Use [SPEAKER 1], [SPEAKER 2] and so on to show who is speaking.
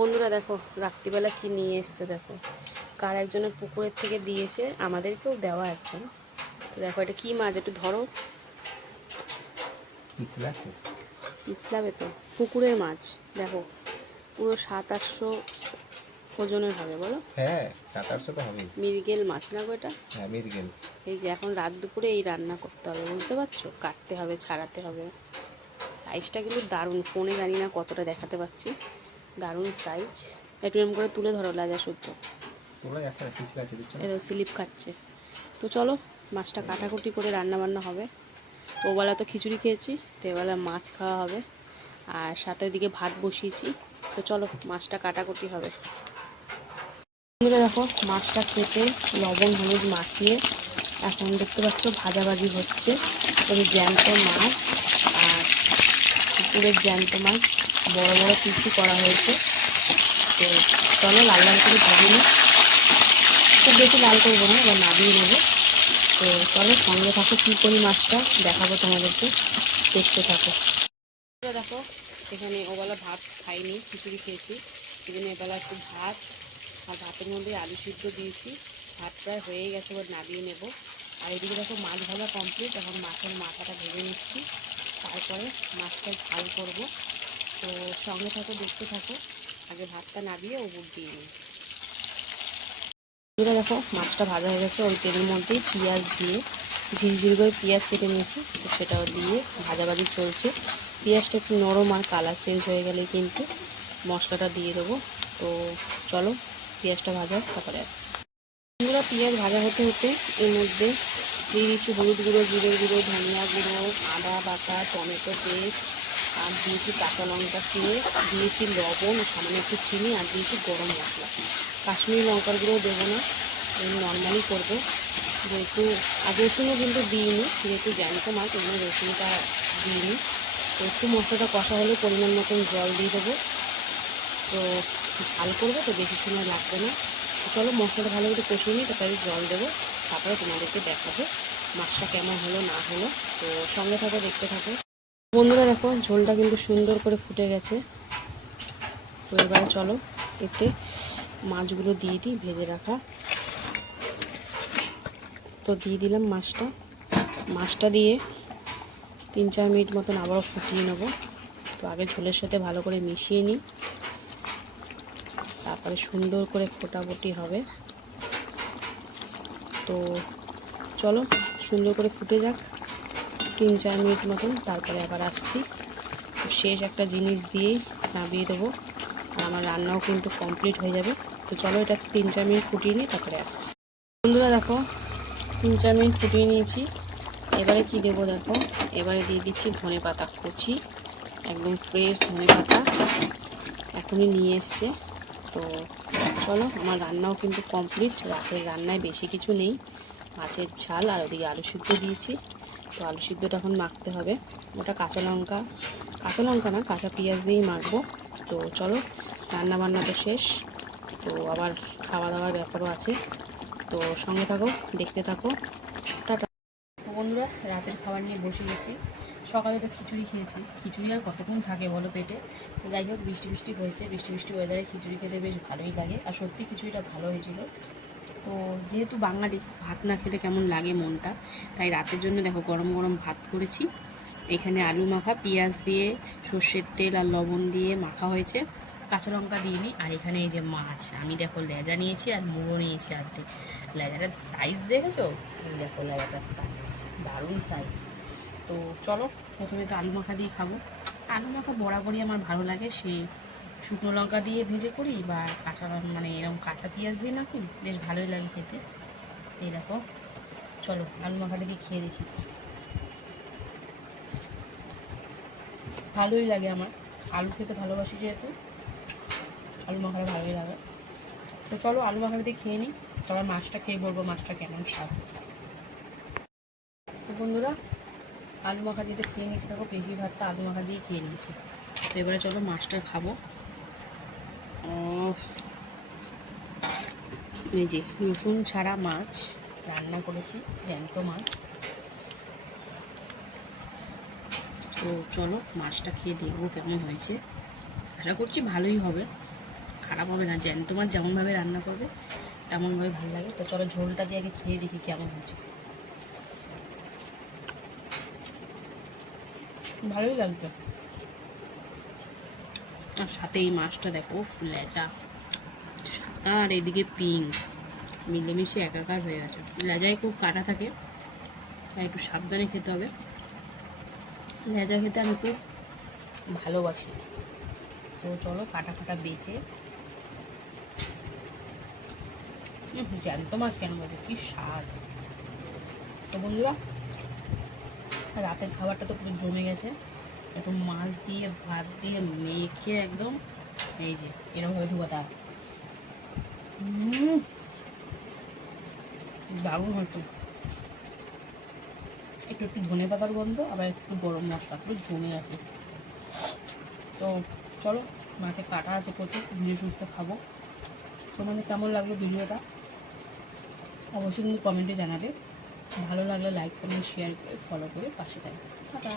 [SPEAKER 1] বন্ধুরা দেখো রাত্রিবেলা কি নিয়ে এসছে দেখো। কার একজনের পুকুরের থেকে দিয়েছে আমাদেরকেও দেওয়া একজন দেখো এটা কি মাছ? একটু ধরো। পিছলাবে তো পুকুরের মাছ। দেখো পুরো সাত আটশো ওজনের হবে বলো?
[SPEAKER 2] হ্যাঁ সাত আটশো তো হবেই।
[SPEAKER 1] মিরগেল মাছ না গো এটা?
[SPEAKER 2] হ্যাঁ মিরগেল।
[SPEAKER 1] এই যে এখন রাত দুপুরে এই রান্না করতে হবে বুঝতে পারছ? কাটতে হবে ছাড়াতে হবে। সাইজটা কিন্তু দারুণ ফোনে জানি না কতটা দেখাতে পাচ্ছি। দারুণ সাইজ একটু এরকম করে তুলে ধরো লাজা
[SPEAKER 2] না
[SPEAKER 1] এরকম স্লিপ খাচ্ছে। তো চলো মাছটা কাটাকুটি করে রান্না বান্না হবে। ওবেলা তো খিচুড়ি খেয়েছি তো এবেলা মাছ খাওয়া হবে। আর সাথে ওইদিকে ভাত বসিয়েছি। তো চলো মাছটা কাটাকুটি হবে। দেখো মাছটা কেটে লবণ হলুদ মাখিয়ে এখন দেখতে পাচ্ছ ভাজাভাজি হচ্ছে। জ্যান্ত মাছ। পুকুরের জ্যান্ত মাছ, বড় বড় পিসি করা হয়েছে। তো চলো লাল লাল করে ভেজে নিই। খুব বেশি লাল করব না, এবার নামিয়ে নেব। তো চলো সঙ্গে থাকো কী করি মাছটা, দেখাবো তোমাদেরকে। দেখতে থাকো। দেখো, এখানে ওবেলা ভাত খাইনি, খিচুড়ি খেয়েছি। জন্য এবেলা একটু ভাত আর ভাতের মধ্যে আলু সিদ্ধ দিয়েছি। ভাত প্রায় হয়ে গেছে, এবার নামিয়ে নেব। আর এদিকে দেখো মাছ ভাজা কমপ্লিট এখন মাছের মাথাটা ভেজে নিচ্ছি। তারপরে মাছটা ঝাল করব। তো সঙ্গে থাকো, দেখতে থাকো। আগে ভাতটা নামিয়ে ওপর দিয়ে নিই। এবার দেখো, মাছটা ভাজা হয়ে গেছে ওই তেলের মধ্যেই পেঁয়াজ দিয়ে। ঝিরঝির করে পেঁয়াজ কেটে নিয়েছি, তো সেটাও দিয়ে ভাজাভাজি চলছে। পেঁয়াজটা একটু নরম আর কালার চেঞ্জ হয়ে গেলে কিন্তু মশলাটা দিয়ে দেবো। তো চলো, পেঁয়াজটা ভাজা তারপরে আসছি। পেঁয়াজ ভাজা হতে হতে এর মধ্যে দিয়ে দিচ্ছি হলুদ গুঁড়ো জিরের গুঁড়ো, ধনিয়া গুঁড়ো, আদা বাটা, টমেটো পেস্ট, আর দিয়েছি কাঁচা লঙ্কা চিড়ে দিয়েছি লবণ, সামান্য একটু চিনি, আর দিয়েছি গরম মশলা। কাশ্মীরি লঙ্কার গুঁড়ো দেবো না নর্মালি করব। যেহেতু আর রসুনও কিন্তু দিইনি, যেহেতু জ্যান্ত মাছ ওই জন্য রসুনটা দিইনি। তো একটু মশলাটা কষা হলে পরিমাণ মতন জল দিয়ে দেবো। তো ঝাল করব তো বেশি সময় লাগবে না। চলো মশলাটা ভালো করে কষিয়ে নিই, তারপরে জল দেবো। তারপরে তোমাদেরকে দেখাবো মাছটা কেমন হলো, না হলো। তো সঙ্গে থাকো, দেখতে থাকো। বন্ধুরা দেখো, ঝোলটা কিন্তু সুন্দর করে ফুটে গেছে। তো এবার চলো এতে মাছগুলো দিয়ে দিই, ভেজে রাখা। তো দিয়ে দিলাম মাছটা। মাছটা দিয়ে তিন চার মিনিট মতন আবারও ফুটিয়ে নেব। তো আগে ঝোলের সাথে ভালো করে মিশিয়ে নিই। তারপরে সুন্দর করে ফোটাফুটি হবে। তো চলো, সুন্দর করে ফুটে যাক। তিন চার মিনিট মতন, তারপরে আবার আসছি। শেষ একটা জিনিস দিয়েই নামিয়ে দেবো। আর আমার রান্নাও কিন্তু কমপ্লিট হয়ে যাবে। তো চলো, এটা তিন চার মিনিট ফুটিয়ে নিই, তারপরে আসছি। বন্ধুরা, দেখো, তিন চার মিনিট ফুটিয়ে নিয়েছি। এবারে কি দেবো দেখো? এবারে দিয়ে দিচ্ছি ধনে পাতা কুচি। একদম ফ্রেশ ধনে পাতা। এখনই নিয়ে এসছে। তো চলো, আমার রান্নাও কিন্তু কমপ্লিট রাতের রান্নায় বেশি কিছু নেই। মাছের ঝাল আর ওদিকে আলু সিদ্ধ দিয়েছি। তো আলু সিদ্ধটা এখন মাখতে হবে। ওটা কাঁচা লঙ্কা। কাঁচা লঙ্কা না, কাঁচা পেঁয়াজ দিয়েই মাখবো। তো চলো রান্না বান্না তো শেষ। তো আবার খাওয়া দাওয়ার ব্যাপারও আছে। তো সঙ্গে থাকো, দেখতে থাকো। টাটা। বন্ধুরা, রাতের খাবার নিয়ে বসে গেছি। সকালে তো খিচুড়ি খেয়েছি। খিচুড়ি আর কতক্ষণ থাকে বলো পেটে? তো যাই হোক, বৃষ্টি বৃষ্টি হয়েছে, বৃষ্টি বৃষ্টি ওয়েদারে খিচুড়ি খেতে বেশ ভালোই লাগে। আর সত্যি খিচুড়িটা ভালো হয়েছিল। তো যেহেতু বাঙালি, ভাত না খেলে কেমন লাগে মনটা? তাই রাতের জন্য দেখো গরম গরম ভাত করেছি। এখানে আলু মাখা, পেঁয়াজ দিয়ে, সর্ষের তেল আর লবণ দিয়ে মাখা হয়েছে। কাঁচা লঙ্কা দিইনি। আর এখানে এই যে মাছ, আমি দেখো লেজা নিয়েছি আর মুড়ো নিয়েছি আর্ধেক লেজাটার সাইজ দেখেছ? দেখো লেজাটার সাইজ দারুণ সাইজ তো চলো, প্রথমে তো আলু মাখা দিয়ে খাব। আলু মাখা বরাবরই আমার ভালো লাগে। সেই শুকনো লঙ্কা দিয়ে ভেজে করি বা কাঁচা মানে এরকম কাঁচা পেঁয়াজ দিয়ে নাকি বেশ ভালোই লাগে খেতে। এই দেখো, চলো আলু মাখাটাকে খেয়ে দেখি। ভালোই লাগে আমার। আলু খেতে ভালোবাসি যেহেতু, আলু মাখাটা ভালোই লাগে। তো চলো আলু মাখাটা দিয়ে খেয়ে নিই। তারপর মাছটা খেয়ে বলব মাছটা কেমন স্বাদ। তো বন্ধুরা আলু মাখা দিয়ে তো খেয়ে নিয়েছি, দেখো বেশি ভাতটা আলু মাখা দিয়ে খেয়ে নিয়েছি। তো এবারে চলো মাছটা খাব। এই যে রসুন ছাড়া মাছ, রান্না করেছি, জ্যান্ত মাছ। তো চলো মাছটা খেয়ে দেখব কেমন হয়েছে। আশা করছি ভালোই হবে। খারাপ হবে না, জ্যান্ত মাছ যেমনভাবে রান্না করবে, তেমনভাবে ভালো লাগে। তো চলো ঝোলটা দিয়ে আগে খেয়ে দেখি কেমন হচ্ছে ভালোই লাগবে আর সাথে এই মাছটা দেখো লেজা। আর এদিকে পিঙ্ক মিলেমিশে একাকার হয়ে গেছে। লেজায় খুব কাটা থাকে, তাই একটু সাবধানে খেতে হবে। লেজা খেতে আমি খুব ভালোবাসি। তো চলো, কাটা কাটা বেচে। জ্যান্ত মাছ কেন বলব কি স্বাদ। তো বন্ধুরা রাতের খাবারটা তো পুরো জমে গেছে। একটু মাছ দিয়ে, ভাত দিয়ে মেখে একদম এই যে, এরকম ভাবে ঢুকাতে হবে। দারুণ হচ্ছে একটু একটু ধনে পাতার গন্ধ, আবার একটু গরম মশলা, পুরো জমে আছে তো চলো, মাছে কাটা আছে প্রচুর, ধীরে সুস্থ খাব। তোমাদের কেমন লাগল ভিডিওটা? অবশ্যই কিন্তু কমেন্টে জানাবে। ভালো লাগলে লাইক কমেন্ট শেয়ার করে ফলো করে পাশে থাকবে টাটা